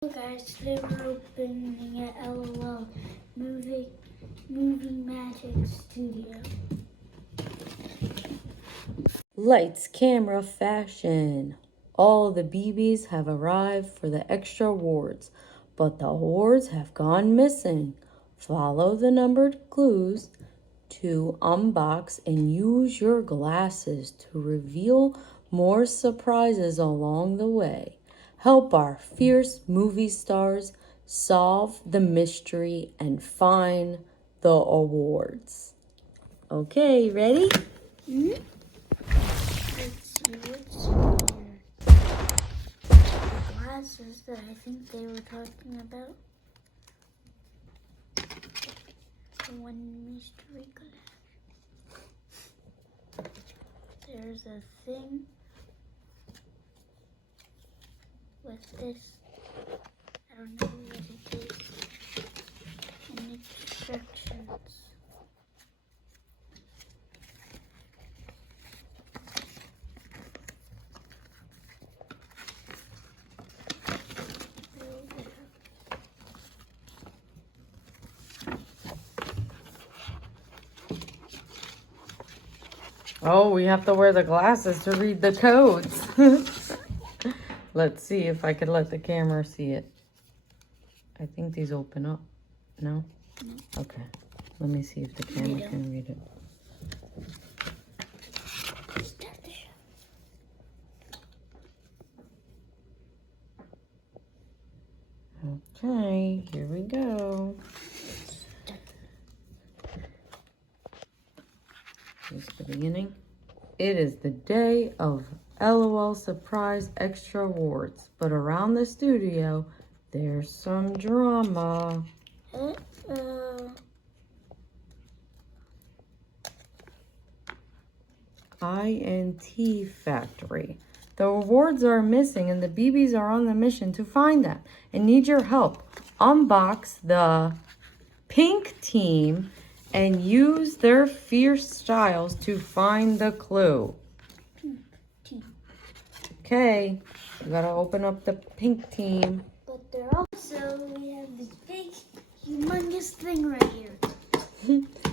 Hello guys, today we're opening at LOL Movie Magic Studio. Lights, camera, fashion. All the BBs have arrived for the extra awards, but the awards have gone missing. Follow the numbered clues to unbox and use your glasses to reveal more surprises along the way. Help our fierce movie stars solve the mystery and find the awards. Okay, ready? Let's see what's here. The glasses that I think they were talking about. The one mystery glass. There's a thing with this. I don't know what it is. And instructions. Oh, we have to wear the glasses to read the codes. Let's see if I can let the camera see it. I think these open up. No? Okay. Let me see if the camera can read it. Okay, here we go. Here's the beginning. It is the day of LOL Surprise Extra Awards, but around the studio, there's some drama. INT Factory. The awards are missing and the BBs are on the mission to find them and need your help. Unbox the pink team and use their fierce styles to find the clue. Okay, you gotta open up the pink team. But they're also, we have this big, humongous thing right here.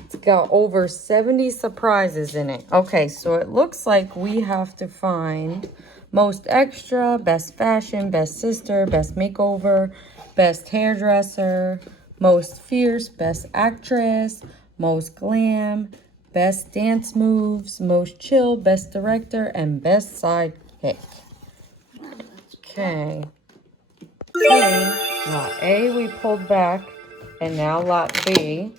It's got over 70 surprises in it. Okay, so it looks like we have to find most extra, best fashion, best sister, best makeover, best hairdresser, most fierce, best actress, most glam, best dance moves, most chill, best director, and best sidekick. Okay. Lot A we pulled back, and now lot B.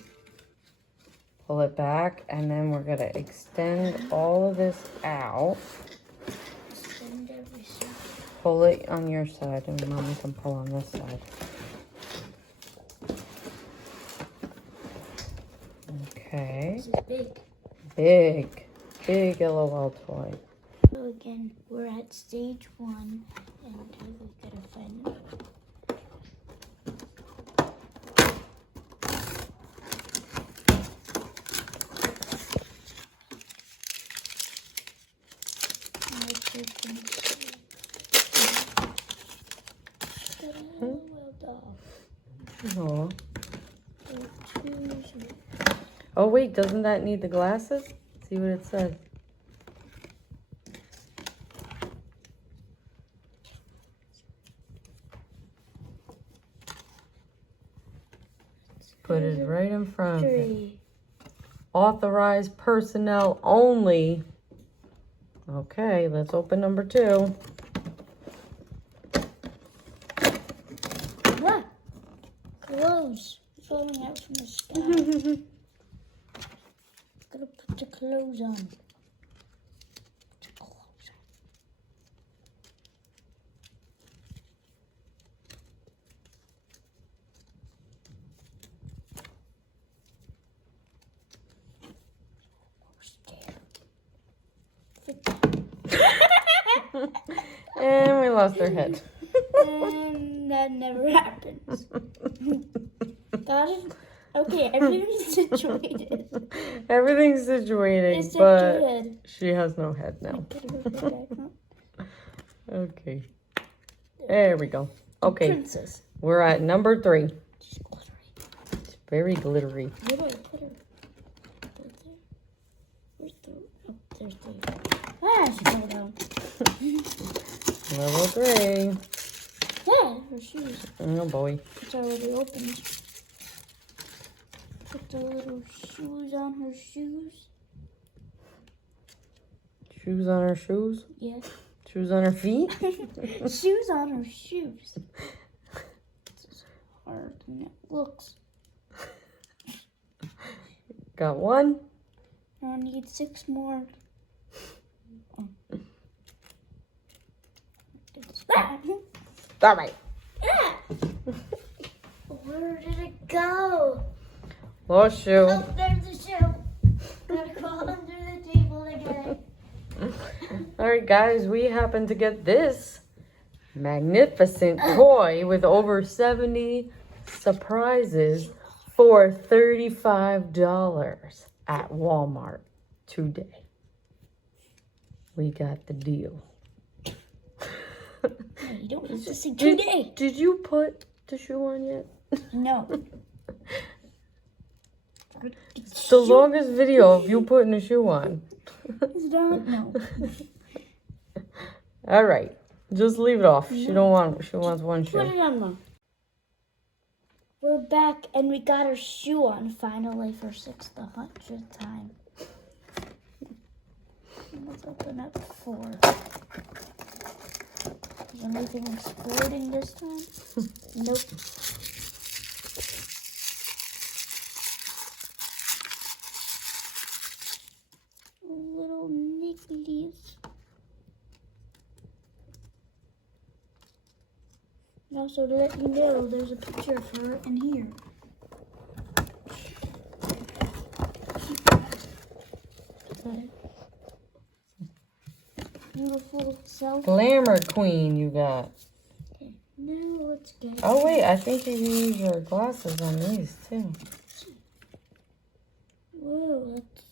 Pull it back, and then we're gonna extend all of this out. Extend everything. Pull it on your side, and Mommy can pull on this side. Okay. This is big. Big LOL toy. So again, we're at stage 1, and we gotta find it. Oh. Oh wait, doesn't that need the glasses? See what it says. Put it right in front of it. Authorized personnel only. Okay, let's open number 2. Look! Clothes falling out from the sky. Gotta put the clothes on. Put the clothes on. And we lost our head. And that never happens. Got it? Okay, everything's situated. Everything's situated, Except but your head. she has no head now. Put her head back on. Okay. There we go. Okay, Princess. we're at number 3. She's glittery. It's very glittery. Where do I put her? Right there. Where's the? Oh, there's the. Ah, she fell down. Level 3. Yeah, her shoes. Oh boy. It's already opened. Put the little shoes on her shoes. Shoes on her shoes? Yes. Shoes on her feet? Shoes on her shoes. This is harder than it looks. Got 1. I need 6 more. Oh. Ah! All right. Ah! Where did it go? Lost shoe. Oh, there's the shoe. Gotta crawl under the table again. All right, guys, we happen to get this magnificent toy with over 70 surprises for $35 at Walmart today. We got the deal. You don't have to say today. Did you put the shoe on yet? No. It's the longest video of you putting a shoe on. Is it on? No. All right, just leave it off. She don't want. She wants one Put shoe. it on, Mom. We're back and we got our shoe on finally for 600th time. Let's open up 4. Is anything exploding this time? Nope. Little nickies. And also to let you know, there's a picture of her in here. Okay. Beautiful self. Glamour Queen, you got. Okay, now let's get. Oh wait, I think you can use your glasses on these too. Whoa, that's.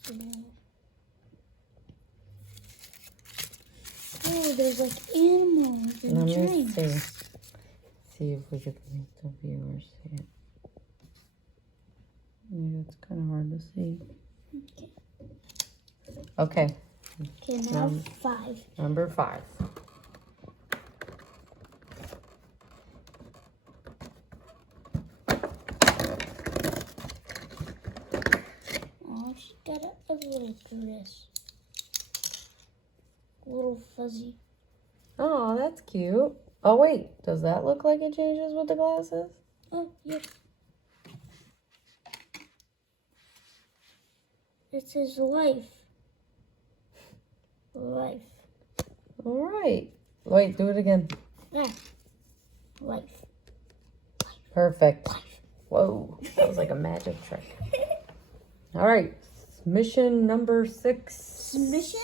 Oh, there's like animals and Let me drinks. see. See if we can make the viewers see it. Maybe it's kind of hard to see. Okay. Okay, Okay, now 5. number 5. Oh, she got a little dress. A little fuzzy. Oh, that's cute. Oh wait, does that look like it changes with the glasses? Oh, yep. It says life. Life. All right. Wait, do it again. Ah. Life. Perfect. Whoa, that was like a magic trick. All right, mission number 6. Submission?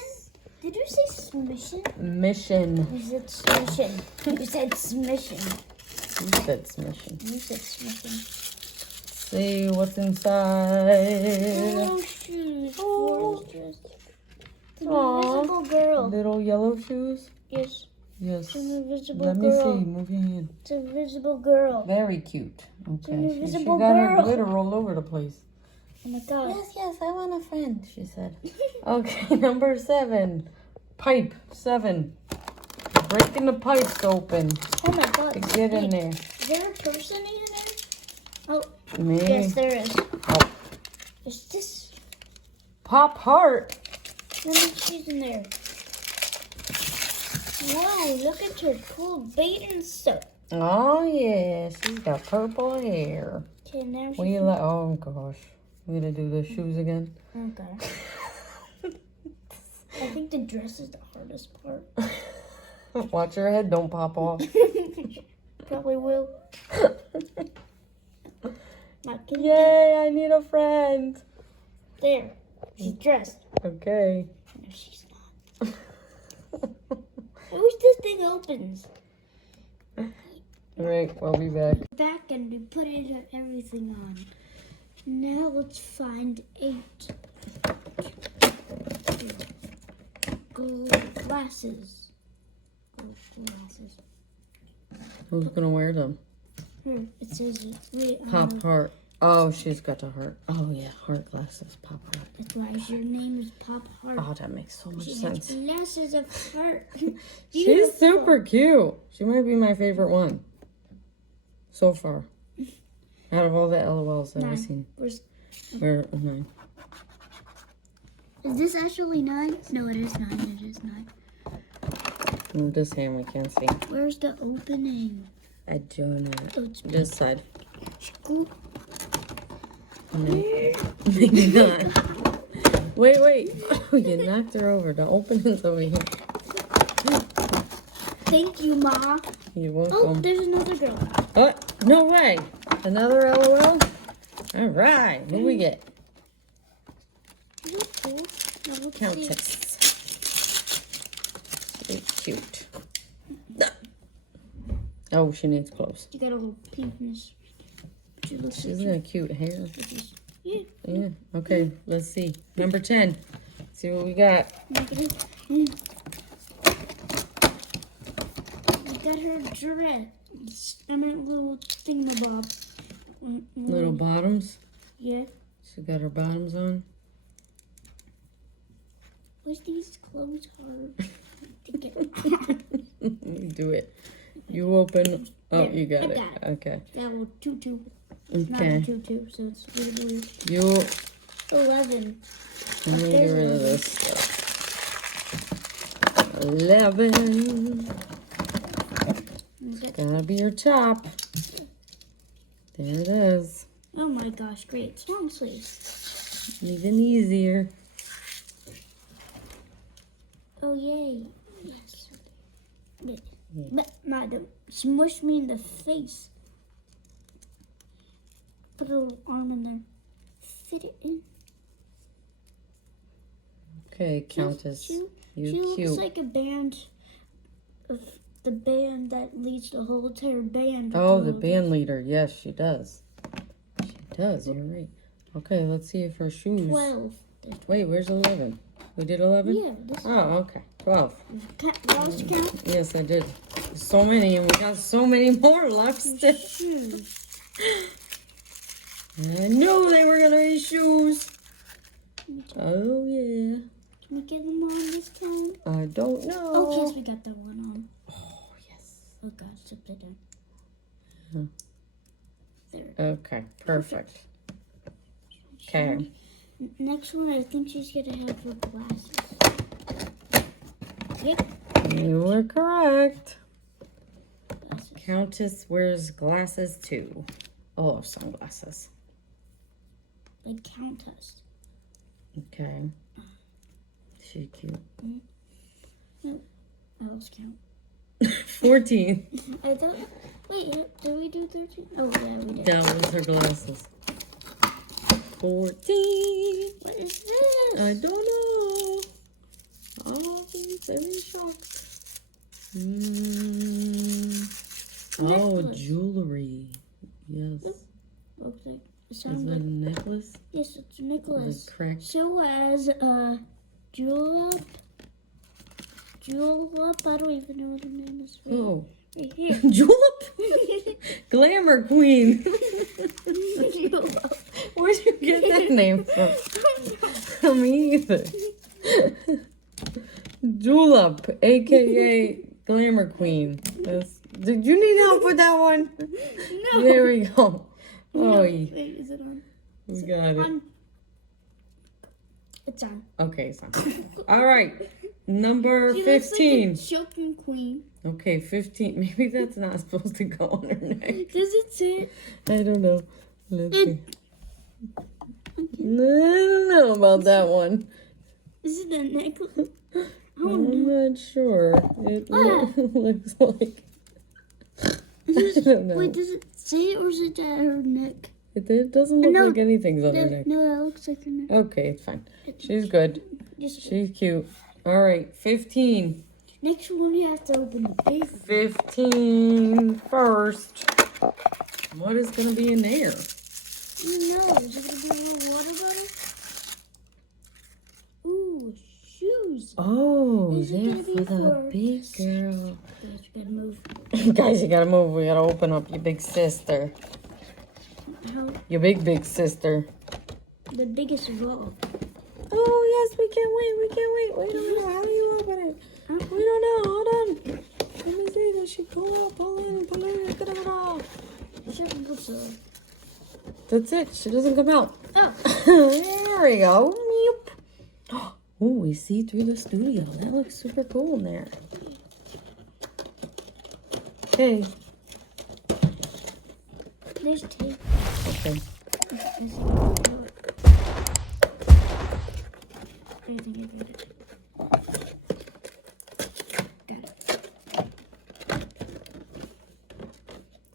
Did you say submission? Mission. You said submission. You said submission. You said mission. You said submission. See what's inside. Oh, shoes. Oh. It's an Aw. invisible girl. Little yellow shoes. Yes. Yes. It's an invisible Let girl. me see. Move your hand. It's an invisible girl. Very cute. an Okay. She invisible got girl. her glitter all over the place. Oh my god. Yes, I want a friend, she said. Okay, number 7. Pipe 7. Breaking the pipes open Oh my god. to it's get in big. there. Is there a person in there? Oh, Me. yes, there is. Oh. Is this? Pop heart. Let me she's in there. Whoa, look at her cool bathing suit. Oh yeah, she's got purple hair. Okay, now What do you like? Oh gosh, we gonna do the shoes again. Okay. I think the dress is the hardest part. Watch your head, don't pop off. Probably will. Not kidding. Yay! I need a friend. There. She's dressed. Okay. No, she's not. I wish this thing opens. All right, we'll be back. Back and we put everything on. Now let's find 8 gold glasses. Gold glasses. Who's gonna wear them? Here, it says wait. Pop Heart. Oh, she's got a heart. Oh yeah, heart glasses. Pop Heart. That's why your name is Pop Heart. Oh, that makes so much She sense. has glasses of heart. She's super cute. She might be my favorite one so far. Out of all the LOLs that I've seen. Where 9? Is this actually 9? No, it is 9. It is 9. This hand we can't see. Where's the opening? I don't know. Oh, it's This side. Scoop. Maybe not. Wait. Oh, you knocked her over. The opening's over here. Thank you, Ma. You're Oh, welcome. there's another girl. Oh, no way. Another LOL? All right. Who we get? You look cool. Now let's see. Countess. So cute. Oh, she needs clothes. You got a little pinkness. But you look so She's cute. got cute hair. Yeah. Yeah. Okay, let's see. Number 10. See what we got. We got her dress. I meant little thingamabob. Little bottoms. Yeah. She got her bottoms on. Where's these clothes hard to get? You do it. You open. Oh, There, you got I it. got it. Okay. Got a little tutu. It's not a Okay. tutu, so it's really weird. You. 11. Let me get rid of this stuff. 11. Gotta be your top. There it is. Oh my gosh, great. It's long sleeves. Even easier. Oh, yay. Yes. But, madam, smush me in the face. Put a little arm in there. Fit it in. Okay, Countess. She You're cute. looks like a band of the band that leads the whole entire band. Oh, the band leader. Yes, she does. She does. You're right. Okay, let's see if her shoes. 12. Wait, where's 11? We did 11? Yeah. This Oh, okay. 12. lost count. Yes, I did. So many, and we got so many more left still. Shoes. I knew they were gonna be shoes. Oh, yeah. Can we get them on this count? I don't know. Oh, yes, we got that one on. Oh, yes. Oh, God, it's upside down. Huh. There. Okay, perfect. Okay. Next one, I think she's going to have her glasses. Yep. You were correct. Glasses. Countess wears glasses too. Oh, sunglasses. Like Countess. Okay. She's cute. No, I lost count. 14. I thought, wait, did we do 13? Oh, yeah, we did. That was her glasses. 14. What is this? I don't know. Oh, he's very shocked. Oh, Necklace. jewelry. Yes. Looks like, it Is sounds it a like, necklace? yes, it's a Is necklace. it cracked? So as julep, I don't even know what her name is. Oh. Right here. Julep? Glamour Queen. Julep. Where'd you get that name from? Me either. Julep, aka Glamour Queen. Did you need help with that one? No. There we go. No. Oh, Wait, is it on? we got it. On. It's on. Okay, it's on. All right, number She looks 15. like a choking queen. Okay, 15. Maybe that's not supposed to go on her neck. Does it say? I don't know. Let's see. I don't know about that one. Is it a necklace? I'm not sure. It looks like. I don't know. Wait, does it say it or is it at her neck? It doesn't look No, like anything's on her neck. No, that looks like her neck. Okay, it's fine. She's good. Just She's cute. All right, 15. next one you have to open the big. 15 first. What is going to be in there? I don't know. Is it gonna be a little water bottle? Ooh, shoes. shoes. Oh, These are they're gonna be for the for big this. girl. Guys, you gotta move. Guys, you gotta move. We gotta open up your big sister. How Your big sister. the biggest of all. Oh, yes, we can't wait. We can't wait. Wait a minute. How do you open it? We don't know. Hold on. Let me see. Does she pull out? Pull in. Pull in. Look at it all. That's it. She doesn't come out. Oh. There we go. Yep. Oh, we see through the studio. That looks super cool in there. Okay. There's tape. Okay. I think I got it. Got it.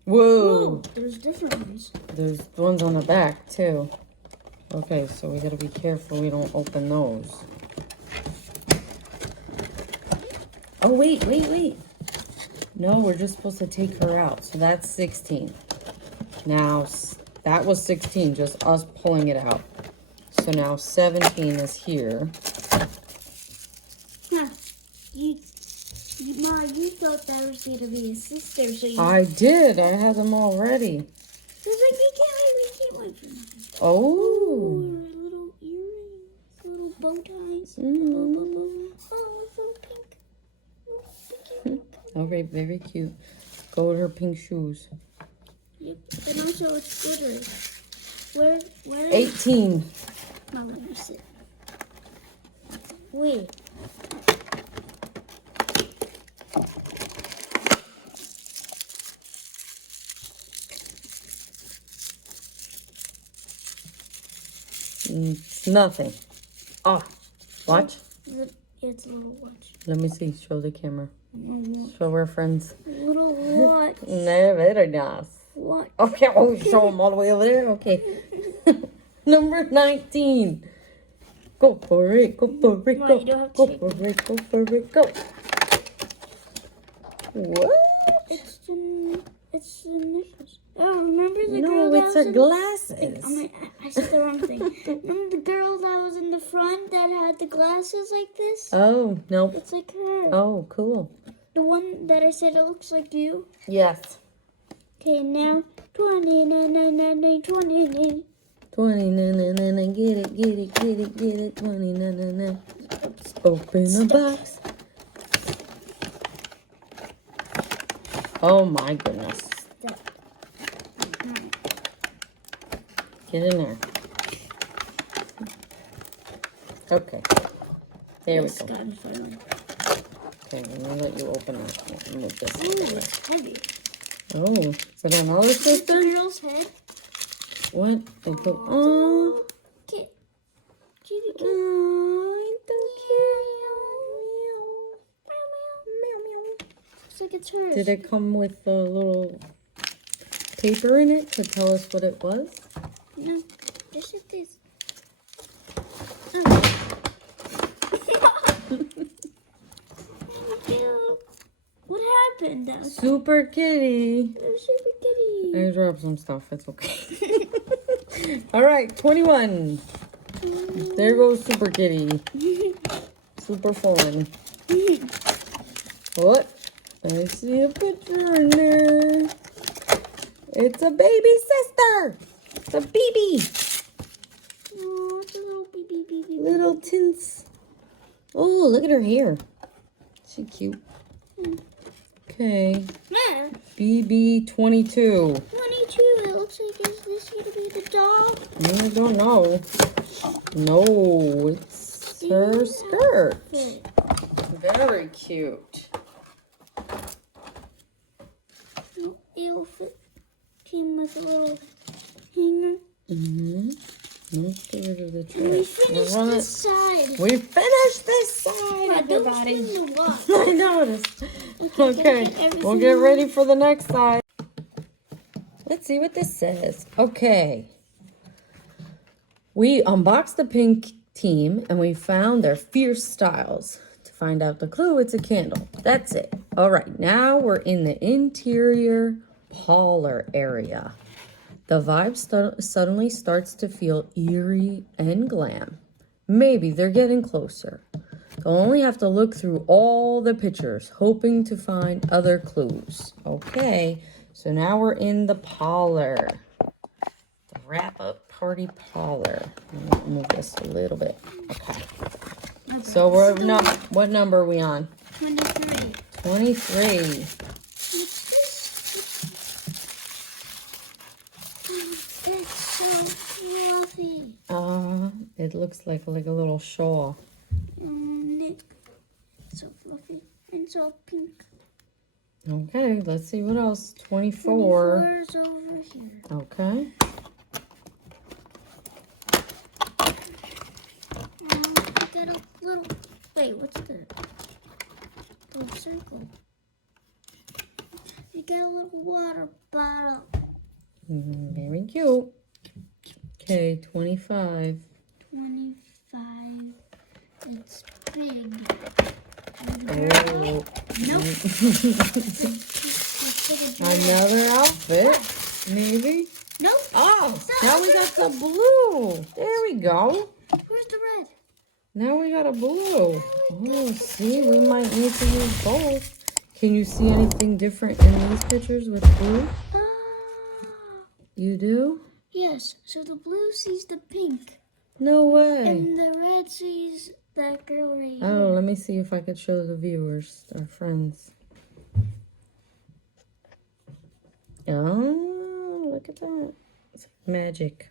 Whoa. Oh, there's different ones. There's ones on the back, too. Okay, so we gotta be careful we don't open those. Oh, wait. No, we're just supposed to take her out. So that's 16. Now, that was 16, just us pulling it out. So now 17 is here. Huh. Ma, you thought that was going to be a sister, so you... I did. I had them all ready. It's like, we can't wait for nothing. Oh. Little earrings, little bow ties. Mm. Oh, it's so pink. Oh, pinky. Oh, very cute. Go with her pink shoes. Yep. And also it's glittery. Where? 18. Now let me see. Wait. It's nothing. Oh, watch. It's a little watch. Let me see. Show the camera. Mm-hmm. Show our friends. Little watch. No, very nice. Watch. Okay, oh, show them all the way over there. Okay. Number 19. Go for it. Go for it. Mom, Go. you don't have to Go shake. for it. Go for it. Go. What? It's the nipples. Oh, remember the girl No, that it's was her in glasses. I said the wrong thing. Remember the girl that was in the front that had the glasses like this? Oh, nope. It's like her. Oh, cool. The one that I said it looks like you. Yes. Okay, now 20. 20, get it, 20, Open the box. Oh my goodness. Get in there. Okay. There we go. Got it finally. Okay, I'm gonna let you open that. Move this Ooh, one. it's heavy. Oh, is it another It's sister? the girl's head. What? They put, oh, Kit. Kitty cat. oh, so cute. Looks like it's hers. Did it come with a little paper in it to tell us what it was? No, just like this. What happened? That was Super Kitty. Super Kitty. I dropped some stuff. It's okay. All right, 21. There goes Super Kitty. Super fun. What? I see a picture in there. It's a baby sister. It's a baby. Oh, it's a little baby. Little tints. Oh, look at her hair. She cute. Okay. Yeah. BB 22. 22. It looks like, is this going to be the doll? I don't know. No, it's her skirt. Very cute. It'll fit. Came with a little hanger. Mm-hmm. Let's get rid of the And we trash. finished We'll run this it. side. We finished this side, Don't everybody. spin the watch. I noticed. Okay, Okay, we'll get ready for the next side. Let's see what this says. Okay. We unboxed the pink team and we found their fierce styles. To find out the clue, it's a candle. That's it. All right, now we're in the interior parlor area. The vibe suddenly starts to feel eerie and glam. Maybe they're getting closer. You'll only have to look through all the pictures, hoping to find other clues. Okay, so now we're in the parlor. The wrap-up party parlor. I'm gonna move this a little bit. Okay. So we're not. What number are we on? 23. 23. It's so fluffy. It looks like a little shawl. It's so fluffy and so pink. Okay, let's see what else. 24. 24's over here. Okay. I got a little. Wait, what's that? Little circle. You got a little water bottle. Very cute. Okay, 25. 25. It's big. Oh. Nope. Another outfit, maybe. Nope. Oh, now we got the blue. There we go. Where's the red? Now we got a blue. Oh, see, we might need to use both. Can you see anything different in these pictures with blue? You do? Yes. So the blue sees the pink. No way. And the red sees that girl right here. Oh, let me see if I could show the viewers, our friends. Oh, look at that. It's magic.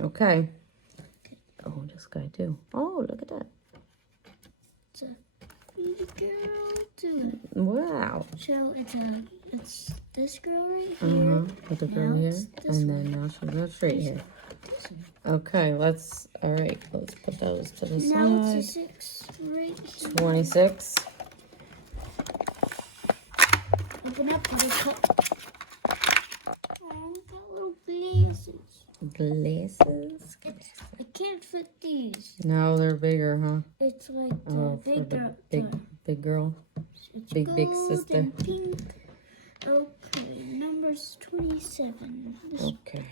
Okay. Oh, this guy too. Oh, look at that. It's a baby girl too. Wow. So it's this girl right here. With the girl Now here. it's this And then now she's got straight here. Okay, let's put those to the Now side. it's a 6 right here. 26. Open up the cup. Oh, got little glasses. Glasses? I can't fit these. No, they're bigger, huh? It's like the Oh, for big the girl. big girl. It's big gold sister. and pink. Okay, number's 27. This Okay.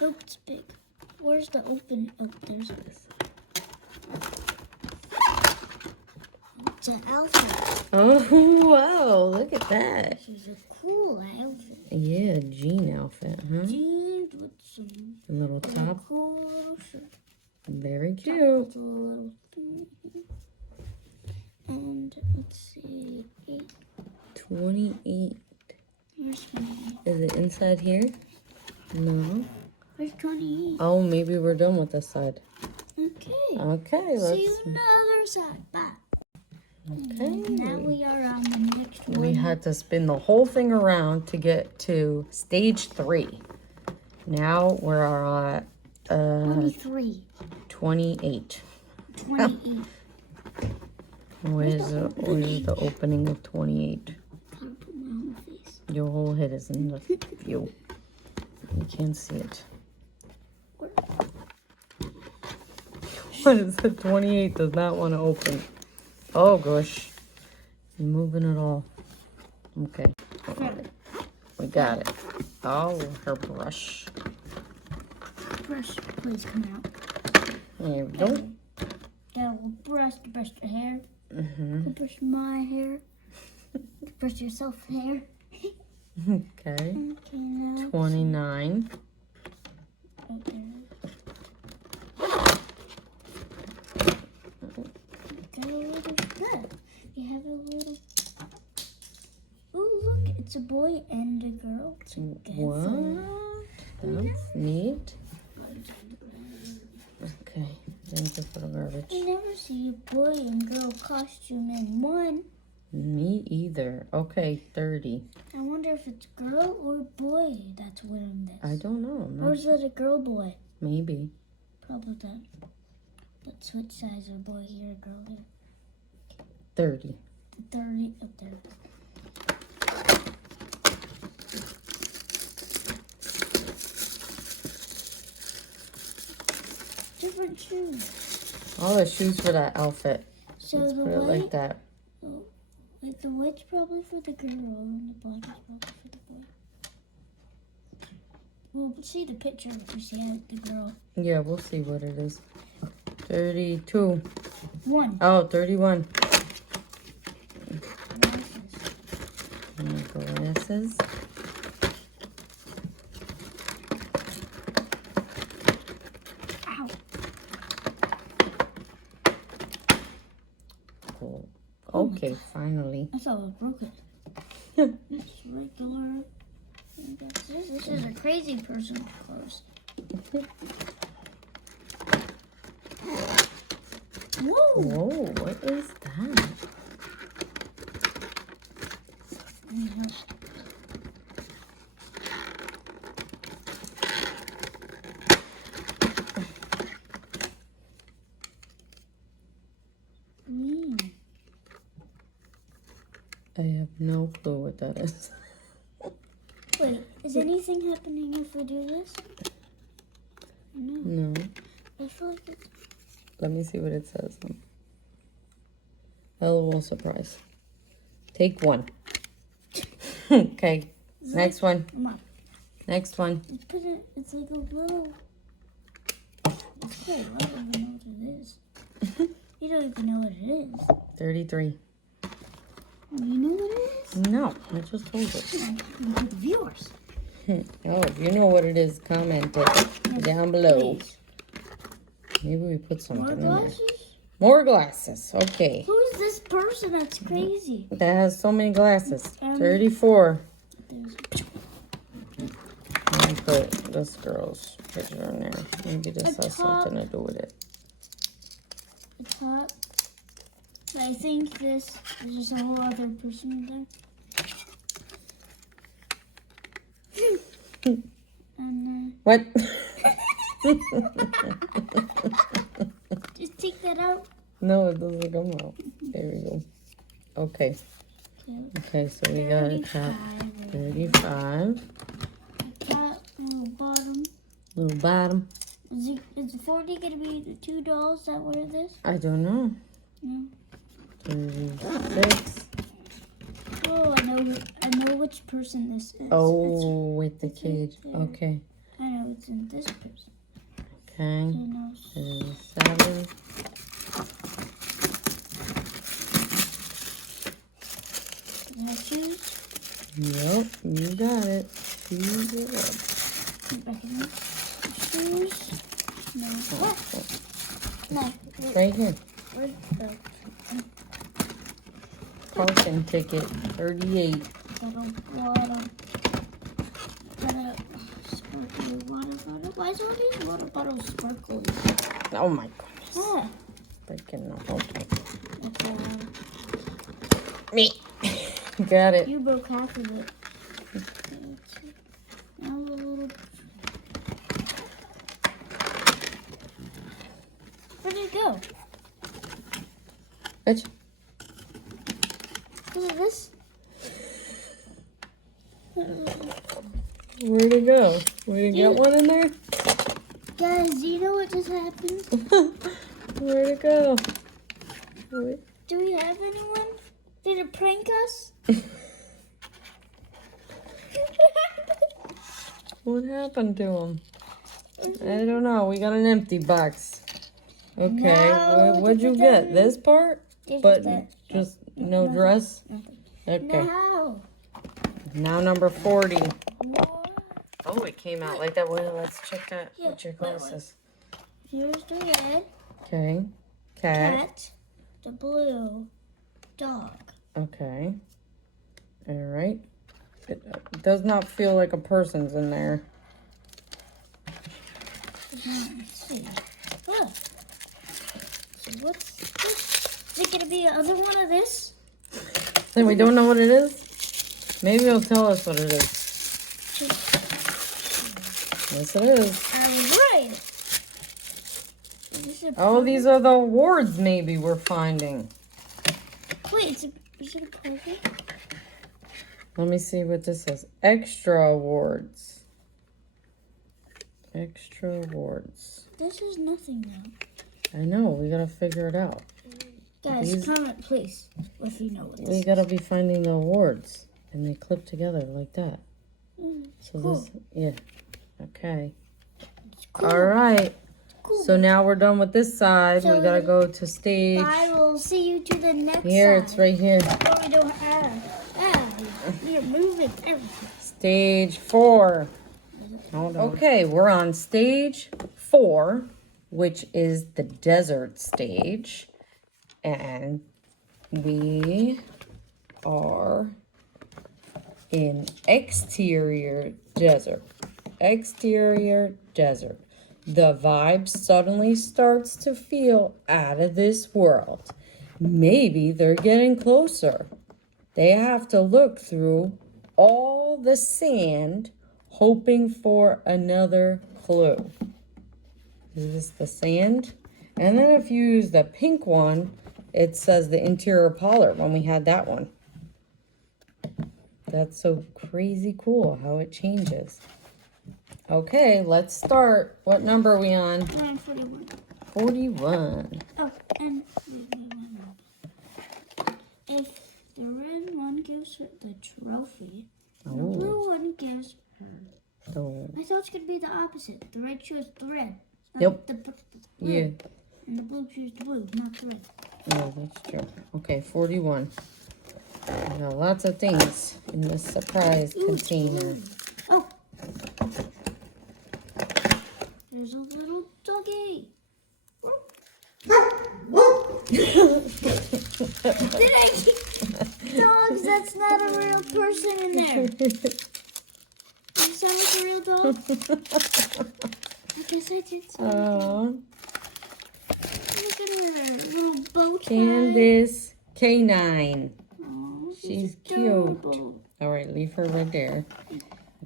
Oh, it's big. Where's the open? Oh, there's this. It's an outfit. Oh, wow, look at that. This is a cool outfit. Yeah, jean outfit, huh? Jeans with some A little top. cool little shirt. Very With cute. a little thing. And let's see, 8. 28. Where's 28? Is it inside here? No. Where's 28? Oh, maybe we're done with this side. Okay. Okay, See you let's. on the other side. Bye. Okay. Now we are on the next one. We had to spin the whole thing around to get to stage 3. Now we're at 23. 28. 28. Where's the opening of 28? Gotta put my own face. Your whole head is in the view. You can't see it. What is it? 28 does not want to open. Oh gosh. You're moving it all. Okay. We got it. Oh, her brush. Brush, please come out. There we go. Got a little brush to brush your hair. To brush my hair. To brush yourself hair. Okay. Okay, now. 29. Right there. Got a little bit. You have a little. Oh, look, it's a boy and a girl together. What? That's neat. Okay. Thank you for the garbage. I never see a boy and girl costume in one. Me either. Okay, 30. I wonder if it's girl or boy that's wearing this. I don't know. Or is it a girl boy? Maybe. Probably that. Let's switch sides, a boy here, a girl here. 30. The 30 up there. Different shoes. All the shoes for that outfit. So Let's the put it white, like that. like the white's probably for the girl and the black is probably for the boy. We'll see the picture if you see the girl. Yeah, we'll see what it is. 32. 1. Oh, 31. Glasses. Glasses. Ow. Cool. Okay, finally. I thought it was broken. It's regular. This is a crazy person clothes. Whoa! Whoa, what is that? I have no clue what that is. Wait, is anything happening if we do this? No. No. I feel like it's... Let me see what it says. LOL surprise. Take 1. Okay. Next one. Mom, Next one. put it, it's like a little... It's cool. I don't even know what it is. You don't even know what it is. 33. You know what it is? No, I just told you. For the viewers. Oh, if you know what it is, comment it down below. Please. Maybe we put something More in there. glasses? More glasses. Okay. Who's this person? That's crazy. That has so many glasses. There's 34. Let me put this girl's picture in there. Maybe this has something to do with it. a top. But I think this is just a whole other person in there. And What? just take that out. No, it doesn't come out. There we go. Okay. Okay, so we got a top 35. Top, little bottom. Little bottom. Is the 40 going to be the 2 dolls that wear this? I don't know. No. 36. Oh, I know which person this is. Oh, with the cage. there. Okay. I know it's in this person. Okay. I know. 37. Can I choose? Yep, you got it. Choose it up. Back in there. Shoes. No. What? No. Right here. Where's the Parking ticket, 38. water? Got a sparkly water bottle. Why is all these water bottles sparkly? Oh my goodness. Yeah. Freaking no. Okay. Okay. Me. Got it. You broke half of it. Now a little. Where did it go? Which? Look at this. Where'd it go? We get one in there? Guys, do you know what just happened? Where'd it go? Wait. Do we have anyone? Did it prank us? What happened to him? I don't know. We got an empty box. Okay. No, What'd you get? This part? But just no dress? Nothing. Okay. No. Now number 40. What? Oh, it came out like that. Well, let's check that Yeah, with your wait. glasses. Here's the red Okay. Cat. cat, the blue dog. Okay. All right. It does not feel like a person's in there. Let's see. Look. So what's this? Is it gonna be another one of this? Then we don't know what it is? Maybe it'll tell us what it is. Yes, it is. I was right. Is this a Oh, these are the awards maybe we're finding. Wait, is it a present? Let me see what this says. Extra awards. Extra awards. This is nothing now. I know. We gotta figure it out. Guys, comment please if you know what this We is. gotta be finding the awards, and they clip together like that. So Cool. this, yeah. Okay. Cool. All right. Cool. So now we're done with this side. So we gotta go to stage. I will see you to the next Here, side. it's right here. Oh, we don't have. You're moving everything. Stage 4. Hold on. Okay, we're on stage 4, which is the desert stage. And we are in exterior desert. Exterior desert. The vibe suddenly starts to feel out of this world. Maybe they're getting closer. They have to look through all the sand, hoping for another clue. Is this the sand? And then if you use the pink one, it says the interior parlor when we had that one. That's so crazy cool how it changes. Okay, let's start. What number are we on? I'm 41. 41. Oh, and if the red one gives her the trophy, the blue one gives her. So, I thought it could be the opposite. The red chose the red. Yep. The blue. yeah. And the blue chose the blue, not the red. Yeah, that's true. Okay, 41. We got lots of things in this surprise container. Oh. There's a little doggy. Did I keep dogs? That's not a real person in there. Does that sound like a real dog? I guess I did. Look at her little bow tie. Candace K9. Aw, She's adorable. cute. All right, leave her right there.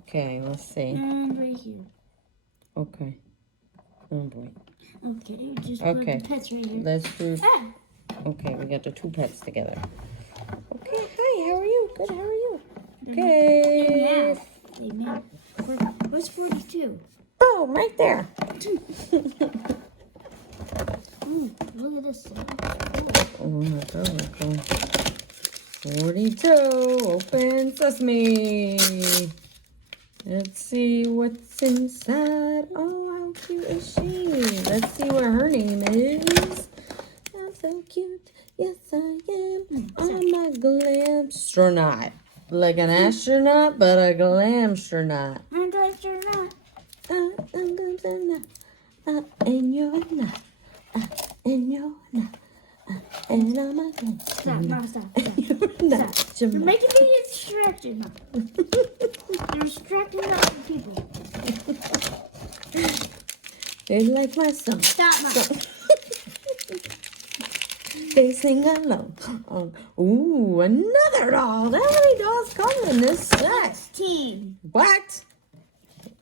Okay, let's see. And right here. Okay. Oh boy. Okay, just Okay. put the pets right here. Let's do. Ah. Okay, we got the 2 pets together. Okay, hi, how are you? Good, how are you? They're Okay. mad. They mad. Where's 42? Oh, right there. Ooh, look at this. Oh, that's cool. 42. Open sesame. Let's see what's inside. Oh, how cute is she? Let's see what her name is. I'm so cute. Yes, I am. I'm a glamstronaut. Like an astronaut, but a glamstronaut. I'm glad you're not. I'm glamstronaut. And you're not. And you're not. And I'm a glamstronaut. Stop, no, stop. You're not. Stop. You're making me distracted now. You're distracting other people. They like my song. Stop now. They sing along. Ooh, another doll. How many dolls come in this set? Team. What?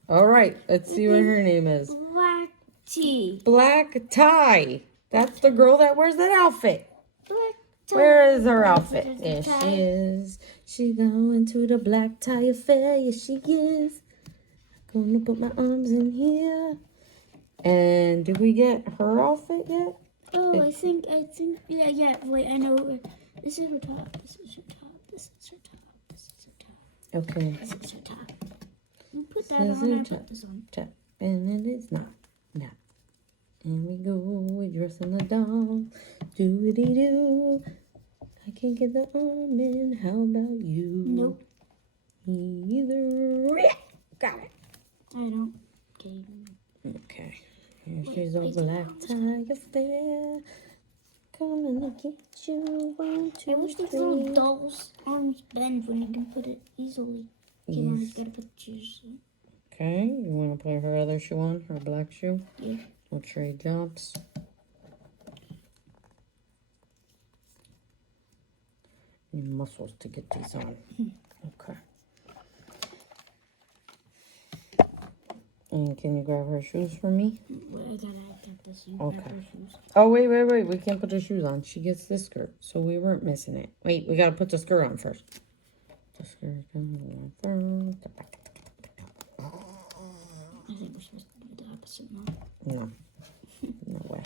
All right, let's see what her name is. Black tea. Black tie. That's the girl that wears that outfit. Black tie. Where is her outfit? There's the There she tie. is. She going to the black tie affair. Yes, she is. Gonna put my arms in here. And did we get her outfit yet? Oh, I think, yeah, wait, I know. This is her top, this is her top, this is her top, this is her top, Okay. this is her top. You put that This is on, her I top. put this on. Tap. And it is not. No. And we go. We dress in the doll. Do-a-dee-doo. I can't get the arm in. How about you? Nope. Either. Yeah, got it. I don't. Okay. Okay. Here she's a black tie affair. Coming to get you. 1, 2, I wish these 3. little dolls' arms bend when you can put it easily. You know, you Yes. gotta put the shoes in. Okay. You want to put her other shoe on? Her black shoe? Yeah. We'll trade jobs. Need muscles to get these on. Okay. And can you grab her shoes for me? Wait, I gotta get this. You Okay. grab her shoes. Oh, wait. We can't put the shoes on. She gets this skirt. So we weren't missing it. Wait, we gotta put the skirt on first. The skirt on first. I think we're supposed to do the opposite now. No. No way.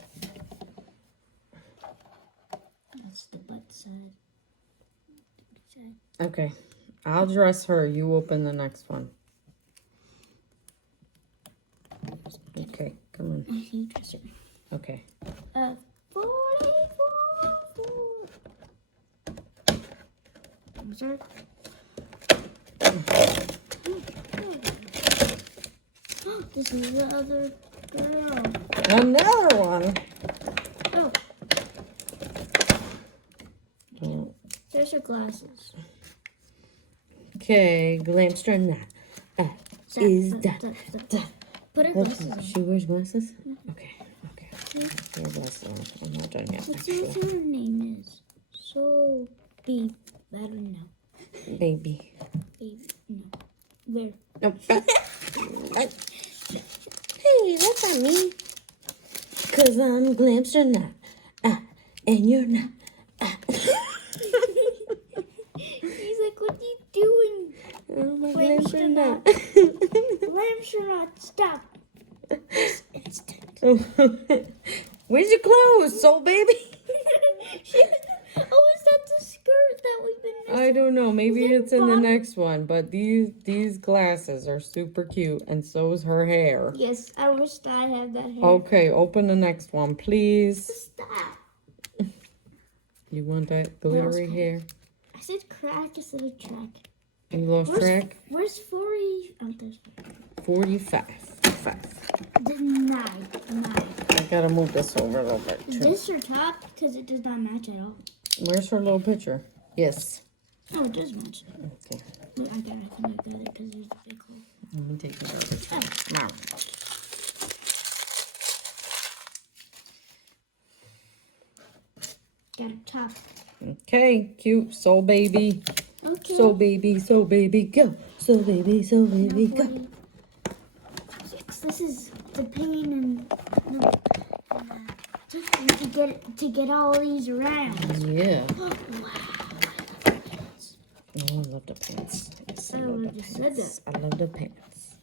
That's the butt side. Okay. I'll dress her. You open the next one. hairdresser. Okay. 44. I'm sorry. This is the other girl. Another one. Oh, Oh. there's her glasses. Okay, Glamster Nut is done. Put her glasses on. She wears glasses? Okay. Put her glasses on. I'm not done yet, Let's see what actually. her name is. So, Babe. I don't know. Baby. Babe. No. Where? Nope. Hey, that's not me. Cause I'm Glamster Nut. And you're not. He's like, what are you doing? Oh, my Glamster Glamster Nut. Glamster Nut, stop. This instant. Where's your clothes, soul baby? Oh, is that the skirt that we've been missing? I don't know. Maybe Is it it's in the bottom? next one. But these glasses are super cute, and so is her hair. Yes, I wish that I had that hair. Okay, open the next one, please. Stop. You want that glittery hair? I said crack instead of track. You lost track? Where's 40? Oh, there's 45. the 9. I gotta move this over a little bit Is too. this her top? Because it does not match at all. Where's her little picture? Yes. Oh, it does match. Okay. Wait, I think I got it because there's a big hole. Let me take it over. Now. Got a top. Okay, cute. Soul baby. Okay. So baby, go. So baby, go. 6. This is the pain and to get all these around. Yeah. Oh, wow. Oh, I love the pants. Yes, I I love the already said pants. I love the pants.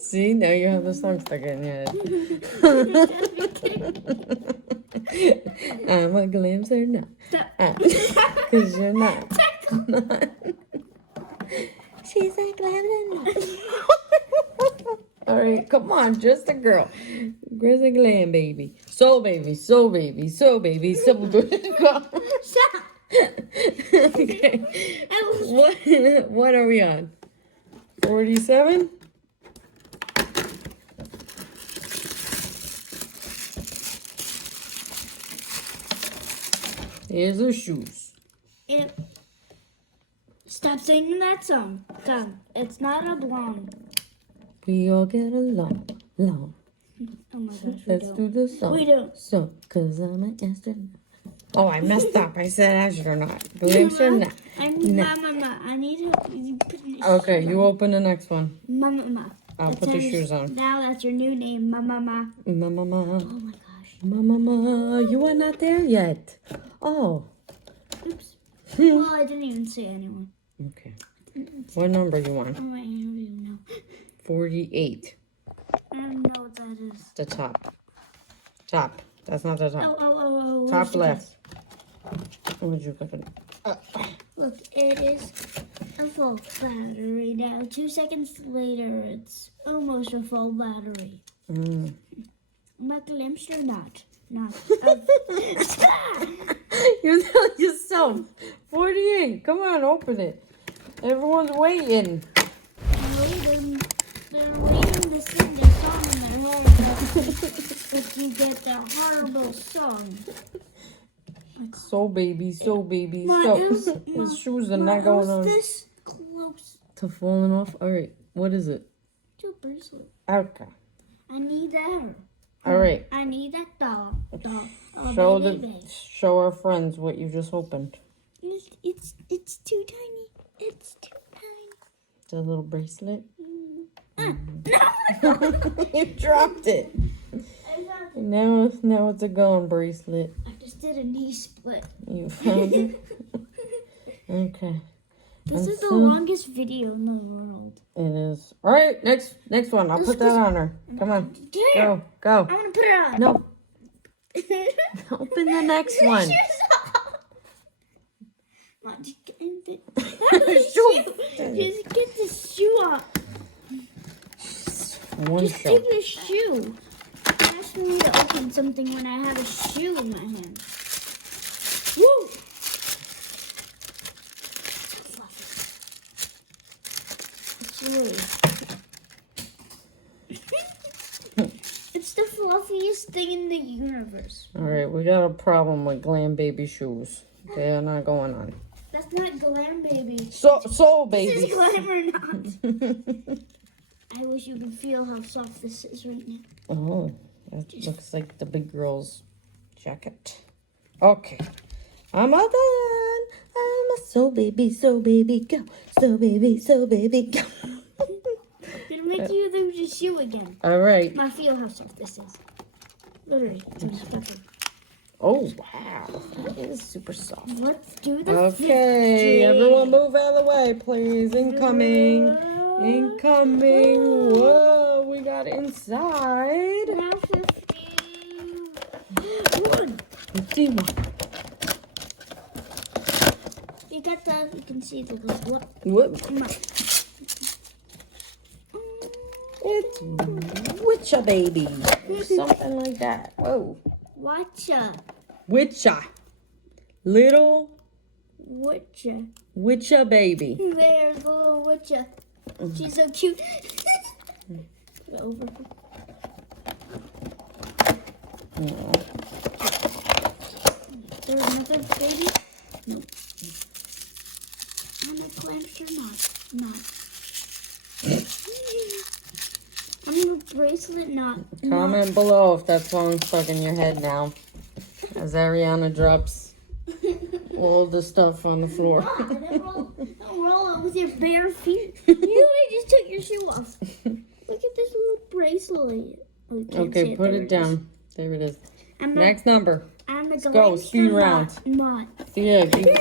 See, now you have the song stuck in your head. I'm a Glamster Nut. Because you're not. She's a Glamster Nut. All right, come on, just a girl. Where's a glam baby? So baby. Stop. Okay. What are we on? 47? Here's her shoes. Yep. Stop singing that song. Come. It's not a blonde. We all get along. Oh my gosh, we Let's don't. do the song. We don't. So, cause I'm an astronaut. Oh, I messed up. I said astronaut. Astronaut. I need Mama. I need help. You put in Okay, you open the next one. Mama. I'll put the shoes on. Now that's your new name, Mama. Mama. Oh my gosh. Mama, you are not there yet. Oh. Oops. Well, I didn't even say anyone. Okay. What number you want? Oh, I don't even know. 48. I don't know what that is. The top. Top. That's not the top. Oh. Top left. What did you click on? Look, it is a full battery now. 2 seconds later, it's almost a full battery. Mm. I'm a glimpse or not? Not. You're telling yourself. 48. Come on, open it. Everyone's waiting. They're waiting to sing the song in their head, but you get the horrible song. So baby. His shoes are not How going is on. this close To falling off? Alright. What is it? to a bracelet? Okay. I need that. Alright. I need that doll. Oh, Show baby. show our friends what you just opened. It's too tiny. It's too tiny. The little bracelet. No. You dropped it. Now it's a gone bracelet. I just did a knee split. You found it? Okay. This is the longest video in the world. It is. Alright, next one. I'll put that on her. Come on. Here. Go. I'm gonna put it on. No. Open the next one. Come on, just get the shoe. Shoe. Just get the shoe off. one Just show. take the shoe. Ask me to open something when I have a shoe in my hand. Woo! It's really. It's the fluffiest thing in the universe. All right, we got a problem with Glam Baby shoes. They are not going on. That's not Glam Baby. Soul This Baby. is Glam or not. I wish you could feel how soft this is right now. Oh, that looks like the big girl's jacket. Okay, I'm all done. I'm a soul baby, go. Soul baby, go. It'll make you lose your shoe again. All right. I feel how soft this is. Literally, it's disgusting. Oh, wow. That is super soft. Let's do the Okay, 50. everyone move out of the way, please. Incoming. Incoming. Whoa, we got inside. Now 51. 51. You got the, you can see the little, What? come on. It's Witcha Baby. Or something like that. Whoa. Watcha. Witcha. Little Watcha. Witcha Baby. There's the little Watcha. She's so cute. Over. Aw. There's another baby? Nope. And the clamps are not. I'm a bracelet knot. Comment below if that song's stuck in your head now. As Ariana drops all the stuff on the floor. Don't roll it with your bare feet. You literally just took your shoe off. Look at this little bracelet. Oh, you can't see Okay, put There it down. There it is. I'm Next number. I'm a go, speed round. Knot. Yeah, give me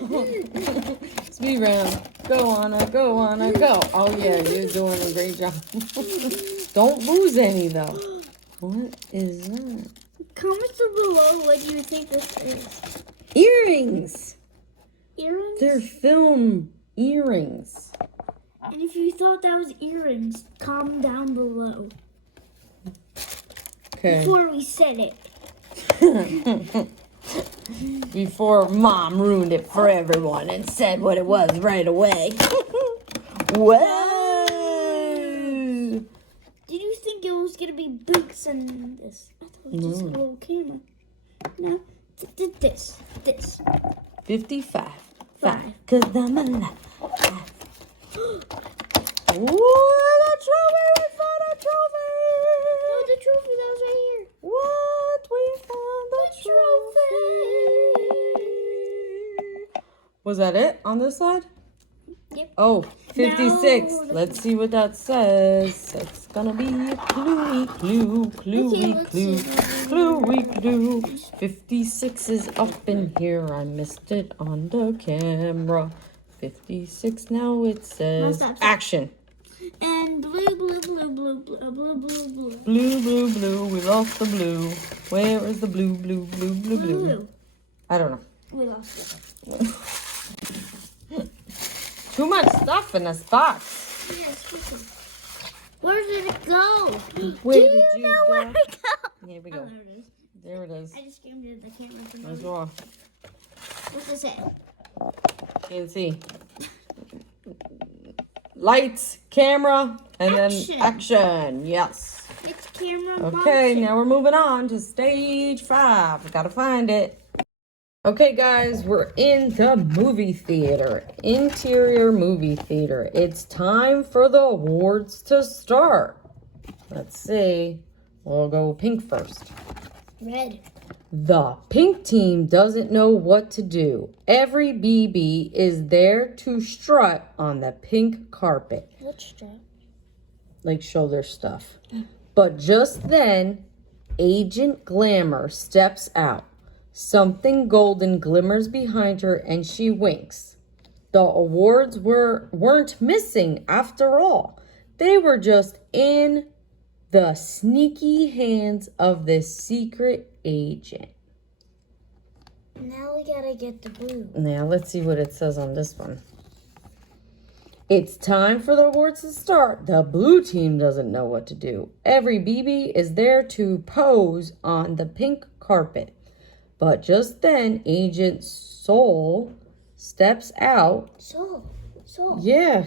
some. Speed round. Go, Anna, go, Anna, go. Oh, yeah, you're doing a great job. Don't lose any, though. What is that? Comment below what you think this is. Earrings. Earrings? They're film earrings. And if you thought that was earrings, comment down below. Okay. Before we said it. Before Mom ruined it for everyone and said what it was right away. Whoa! Did you think it was going to be bigger than this? I thought it was just a little camera. No, this. 55. Five. Cause I'm alive. Ooh, the trophy! We found a trophy! Oh, the trophy that was right here. What? We found the trophy! Was that it on this side? Yep. Oh, 56. No. Let's see what that says. It's gonna be a cluey clue. Okay, let's see. 56 is up in here. I missed it on the camera. 56, now it says Stop. action. And blue. Blue. We lost the blue. Where is the blue? Blue. I don't know. We lost it. Too much stuff in this box. Yes, where did it go? Where Do did you you know go? where it go? Here we Oh, go. there it is. There it is. I just screamed at the camera. That's wrong. What's it say? Can't see. Lights, camera, and Action. then action. Yes. It's camera. Okay, motion. now we're moving on to stage 5. We gotta find it. Okay, guys, we're in the movie theater. Interior movie theater. It's time for the awards to start. Let's see. We'll go pink first. Red. The pink team doesn't know what to do. Every BB is there to strut on the pink carpet. What strap? Like show their stuff. But just then, Agent Glamour steps out. Something golden glimmers behind her and she winks. The awards weren't missing after all. They were just in the sneaky hands of this secret agent. Now we gotta get the blue. Now let's see what it says on this one. It's time for the awards to start. The blue team doesn't know what to do. Every BB is there to pose on the pink carpet. But just then, Agent Soul steps out. Soul. Yeah.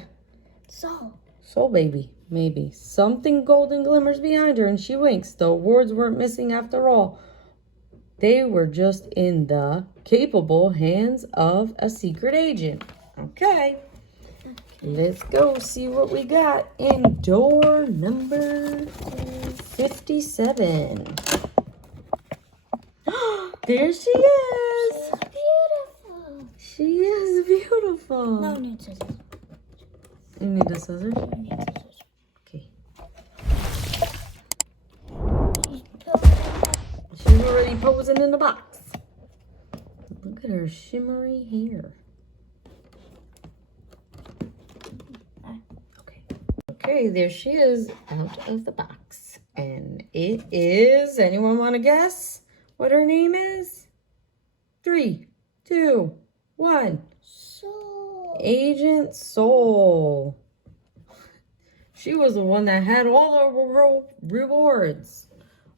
Soul Baby, maybe. Something golden glimmers behind her and she winks. The awards weren't missing after all. They were just in the capable hands of a secret agent. Okay. Let's go see what we got in door number 57. There she is. Beautiful. She is beautiful. No need scissors. You need the scissors? You need scissors. Okay. She's She's already posing in the box. Look at her shimmery hair. Okay, there she is out of the box. And it is, anyone want to guess what her name is? 3, 2, 1. Soul. Agent Soul. She was the one that had all the rewards.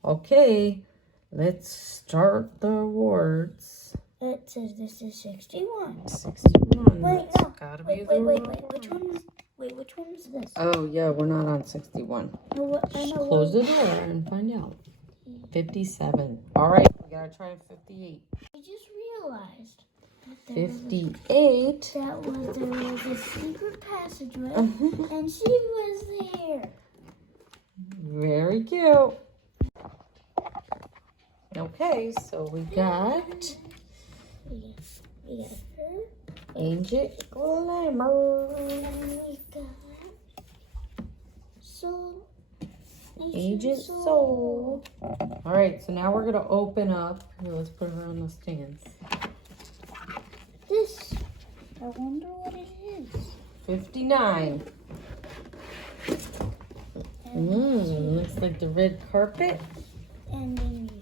Okay, let's start the awards. It says this is 61. 61. Wait, That's no. gotta Wait. be the Which one is this? Oh, yeah, we're not on 61. Just close the door and find out. 57. All right, we gotta try 58. I just realized that 58. there was a secret passageway, and she was there. Very cute. Okay, so we got We got her, Agent Glamour. and we got Soul. Agent Soul. All right, so now we're gonna open up. Here, let's put her on the stand. This. I wonder what it is. 59. Looks like the red carpet. And then you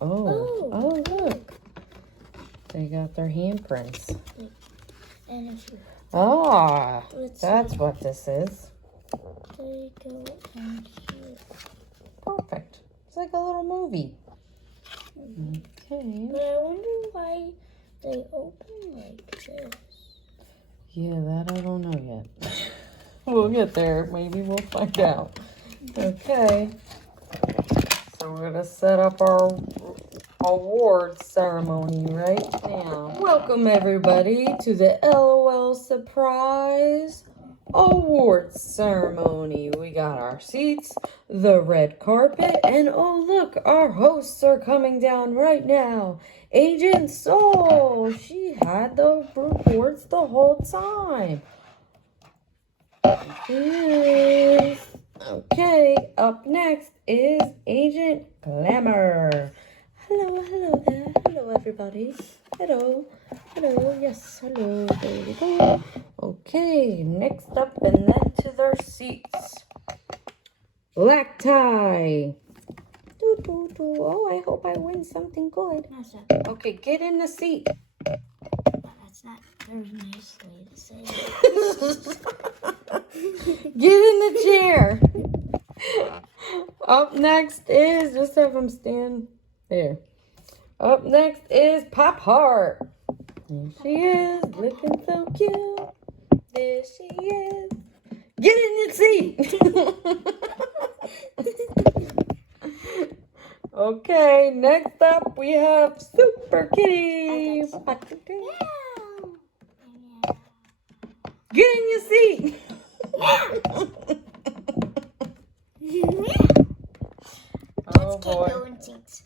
hold. Oh, look. They got their handprints. And if you That's what this is. they go in here. Perfect. It's like a little movie. Okay. But I wonder why they open like this. Yeah, that I don't know yet. We'll get there. Maybe we'll find out. Okay. So we're gonna set up our award ceremony right now. Welcome everybody to the LOL Surprise Awards ceremony. We got our seats, the red carpet, and oh look, our hosts are coming down right now. Agent Soul, she had the rewards the whole time. Yes. Okay, up next is Agent Glamour. Hello there. Hello, everybody. Hello, yes, hello, there we go. Okay, next up, and then to their seats. Black tie. Doo, doo, doo. Oh, I hope I win something good. That's not. Okay, get in the seat. That's not very nicely to say. Get in the chair. Up next is, just have them stand there. Up next is Pop Heart. There she is, looking so cute. There she is. Get in your seat. Okay, next up we have Super Kitty. Get in your seat. Oh boy. Go in seats.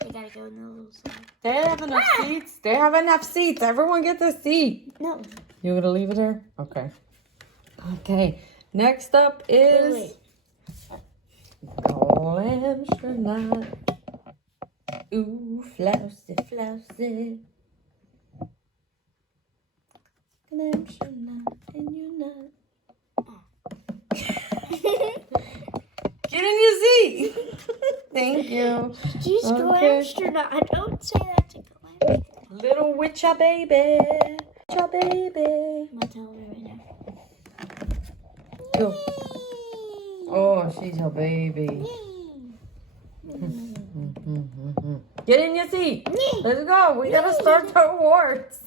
They gotta go in the little seat. They have enough seats. They have enough seats. Everyone gets a seat. No. You gonna leave it there? Okay. Okay. Next up is Wait. Glam Shana. Ooh, flousy, flousy. Glam Shana, and you're not. Get in your seat. Thank you. She's Okay. astronaut. I don't say that to Glam. Little witcha baby. Witcha baby. I'm gonna tell her right now. Go. Oh, she's a baby. Get in your seat. Let's go. We gotta start the awards.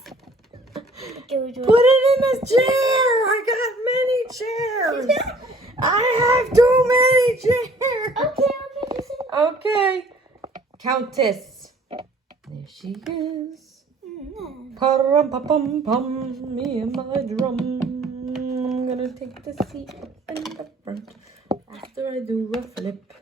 Put it in the chair. I got many chairs. I have too many chairs. Okay. Countess. There she is. Pa-rum-pa-pum-pum. Me and my drum. I'm gonna take the seat in the front after I do a flip.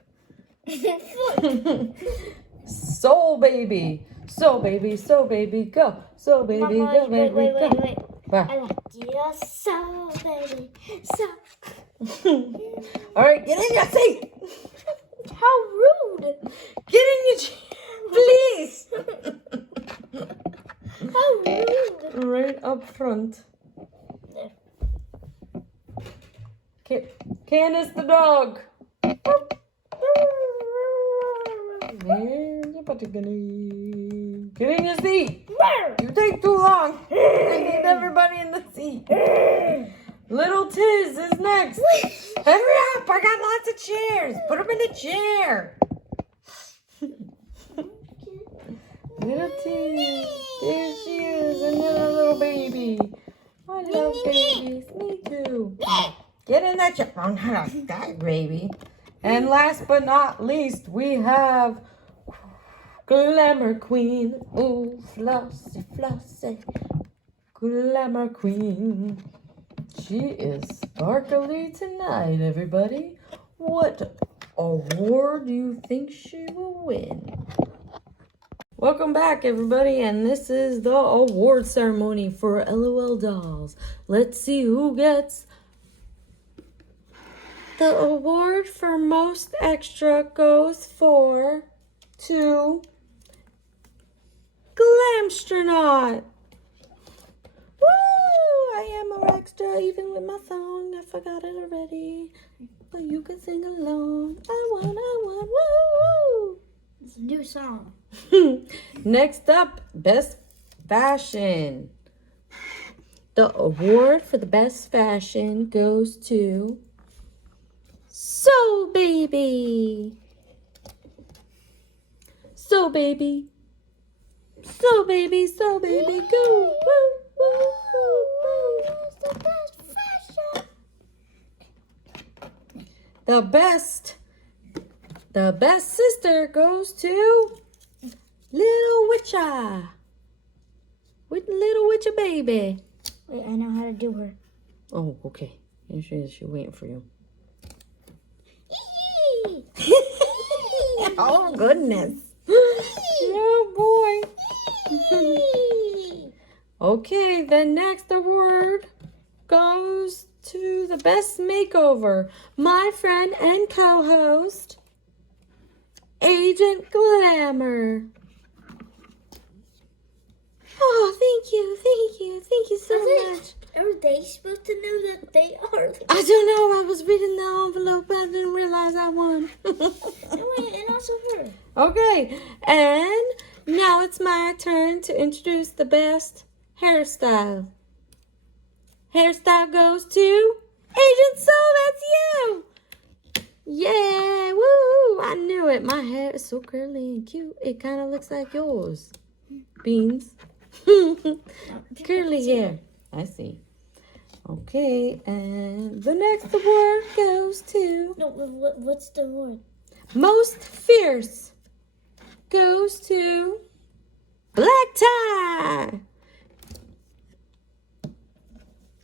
So baby, so baby, so baby, go. So baby, Mama, go, baby, wait, go. What? I like you so, baby, so. All right, get in your seat. How rude! Get in your chair, please. How rude! Right up front. Candace the dog. There's your buttergunny. Get in your seat. You take too long. I need everybody in the seat. Little Tiz is next. Hurry up. I got lots of chairs. Put them in the chair. Little Tiz. There she is. Another little baby. I love babies. Me too. Get in that chair. I'm not that baby. And last but not least, we have Glamour Queen. Ooh, Flossie, Flossie. Glamour Queen. She is sparkly tonight, everybody. What award do you think she will win? Welcome back, everybody, and this is the award ceremony for LOL Dolls. Let's see who gets the award for most extra goes to Glamstronaut. Woo! I am more extra even with my song. I forgot it already. But you can sing along. I want, woo! It's a new song. Next up, Best Fashion. The award for the best fashion goes to So Baby. So Baby. So Baby, so Baby, go. Woo, woo, woo, woo. The best fashion. The best sister goes to Little Witcher. With Little Witcher baby. Wait, I know how to do her. Oh, okay. She's waiting for you. Oh, goodness. Oh, boy. Okay, the next award goes to the best makeover. My friend and co-host, Agent Glamour. Oh, thank you so much. Are they supposed to know that they are? I don't know. I was reading the envelope. I didn't realize I won. And also her. Okay, and now it's my turn to introduce the best hairstyle. Hairstyle goes to Agent Soul. That's you. Yeah, woo! I knew it. My hair is so curly and cute. It kind of looks like yours. Beans. Curly hair. I see. Okay, and the next award goes to... No, what's the award? Most Fierce goes to Black Tie.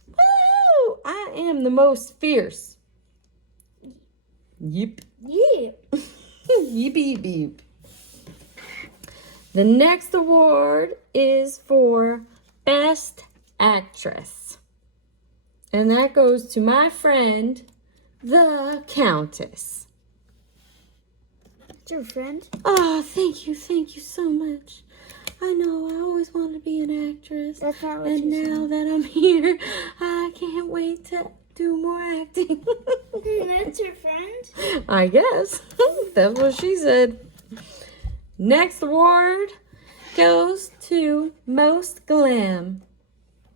Woo! I am the most fierce. Yep. Yeah. Yeep, yeep, yeep. The next award is for Best Actress. And that goes to my friend, the Countess. That's your friend? Oh, thank you so much. I know, I always wanted to be an actress. That's not what and you now that I'm here, I can't wait to do more acting. That's your friend? I guess. That's what she said. Next award goes to Most Glam.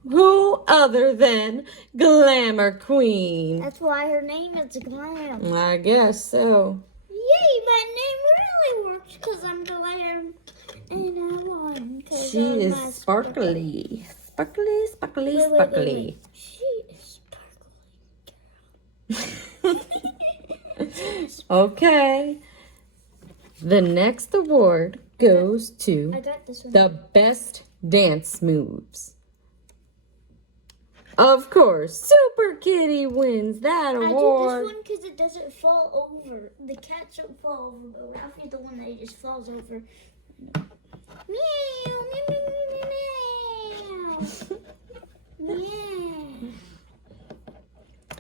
Who other than Glamour Queen? That's why her name is Glam. I guess so. Yay, my name really works because I'm Glam. And I won. She is sparkly. Sparkly, sparkly, sparkly. Wait. She is sparkly. Okay. The next award goes I to got this one. the best dance moves. Of course, Super Kitty wins that I did award. this one because it doesn't fall over. The cats don't fall over, but Ralphie's the one that just falls over. Meow, meow, meow, meow, meow.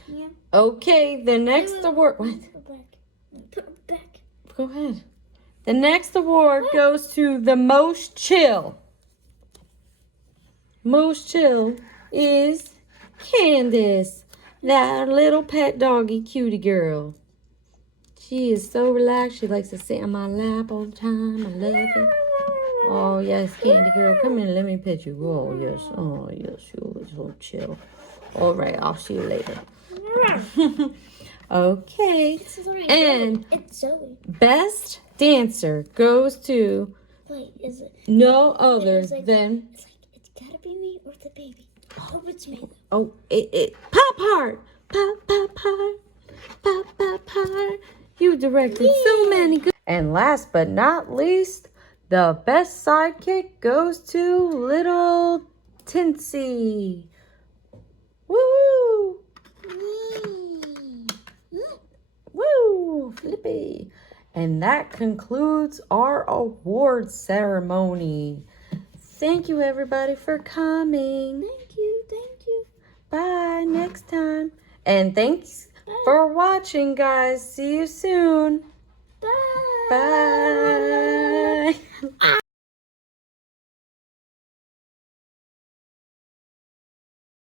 Yeah. Okay, the next award. What? Put it back. Go ahead. The next award goes to the most chill. Most chill is Candace, that little pet doggy cutie girl. She is so relaxed. She likes to sit on my lap all the time. I love it. Oh, yes, Candy girl. Come in. Let me pet you. Oh, yes. Oh, yes. You're so chill. All right. I'll see you later. Okay. And It's Zoe. best dancer goes to Wait, is it? no other than... It's gotta be me or the baby. I hope it's me. Oh, Pop Heart. Pop Heart. Pop Heart. You directed so many good... And last but not least, the best sidekick goes to little Tinsy. Woo! Woo! Flippy. And that concludes our award ceremony. Thank you, everybody, for coming. Thank you. Bye. Next time. And thanks for watching, guys. See you soon. Bye. Bye.